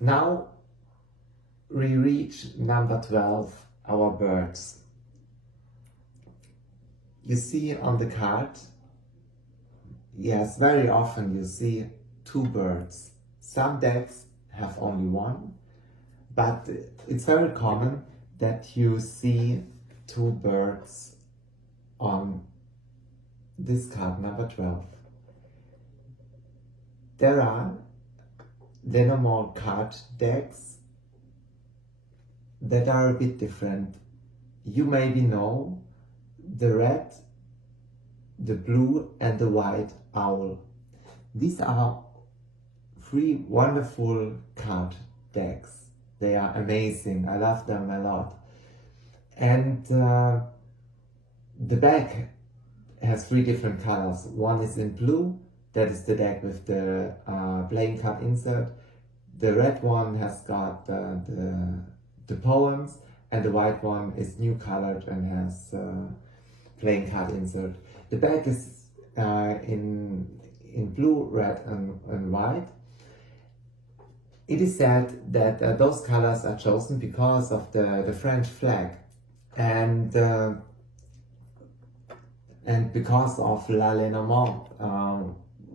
Now we reach number 12, our birds. You see on the card, yes, very often you see two birds. Some decks have only one, but it's very common that you see two birds on this card, number 12. There are Lenormand card decks that are a bit different. You maybe know the red, the blue and the white owl. These are three wonderful card decks. They are amazing. I love them a lot. And the back has three different colors. One is in blue, that is the deck with the playing card insert. The red one has got the poems, and the white one is new colored and has playing card insert. The back is in blue, red and white. It is said that those colors are chosen because of the French flag and because of La Lenormand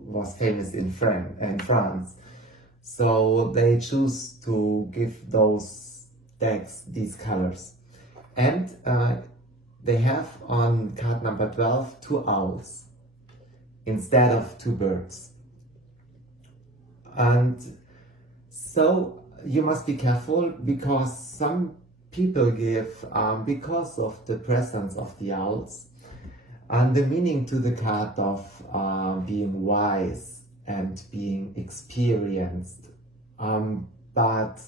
was famous in France. So they choose to give those decks these colors. And they have on card number 12 two owls instead of two birds. And so you must be careful, because some people give, because of the presence of the owls, and the meaning to the card of being wise and being experienced, but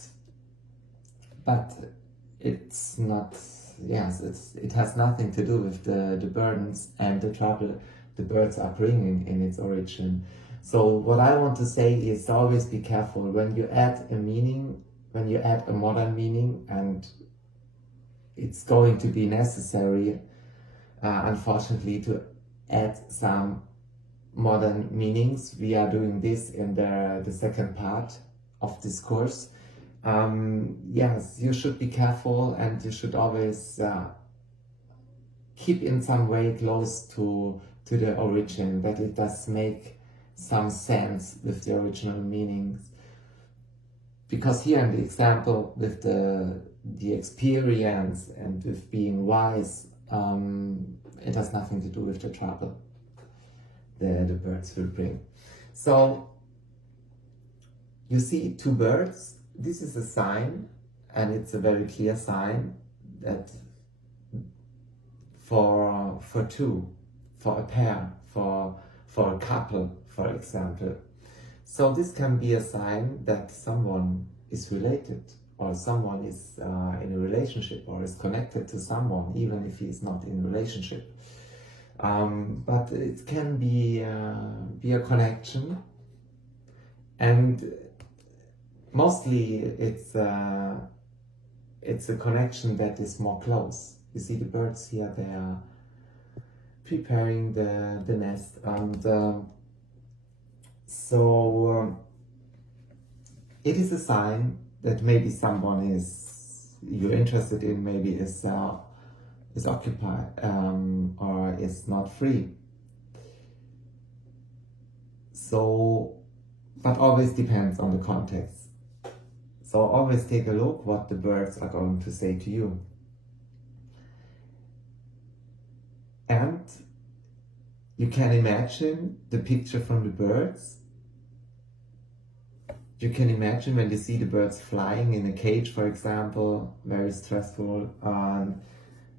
it's not. Yes, it has nothing to do with the burdens and the trouble the birds are bringing in its origin. So what I want to say is always be careful when you add a meaning, when you add a modern meaning, and it's going to be necessary, unfortunately, to add some modern meanings. We are doing this in the second part of this course. Yes, you should be careful, and you should always keep in some way close to the origin, that it does make some sense with the original meanings. Because here in the example with the experience and with being wise, it has nothing to do with the trouble the birds will bring. So you see two birds. This is a sign, and it's a very clear sign that for two, for a pair, for a couple, for example. So this can be a sign that someone is related, or someone is in a relationship, or is connected to someone, even if he is not in a relationship. But it can be a connection, and mostly it's a connection that is more close. You see the birds here, they are preparing the nest, and so it is a sign that maybe someone you're interested in, maybe is occupied or is not free. So, but always depends on the context. So always take a look what the birds are going to say to you. And you can imagine the picture from the birds. You can imagine when you see the birds flying in a cage, for example, very stressful,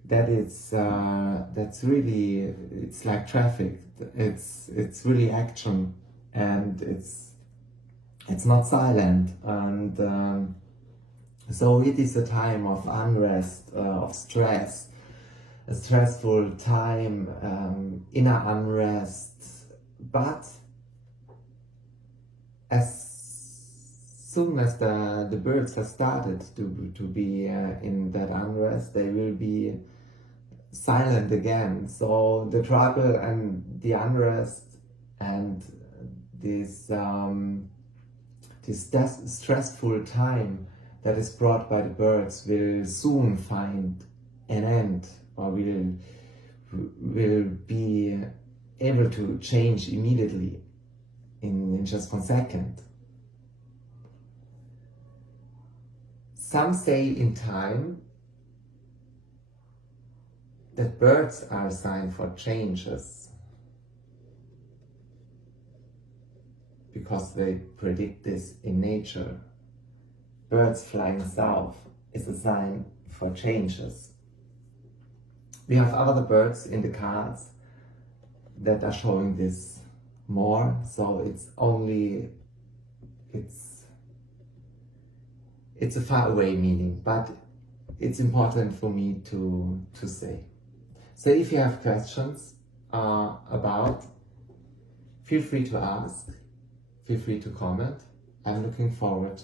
that's really, it's like traffic. It's really action, and it's not silent, and so it is a time of unrest, of stress, a stressful time, inner unrest. But as soon as the birds have started to be in that unrest, they will be silent again. So the trouble and the unrest and this this stressful time that is brought by the birds will soon find an end, or will be able to change immediately in just 1 second. Some say in time that birds are a sign for changes, because they predict this in nature. Birds flying south is a sign for changes. We have other birds in the cards that are showing this more, so it's a far away meaning, but it's important for me to say. So if you have questions about, feel free to ask, feel free to comment. I'm looking forward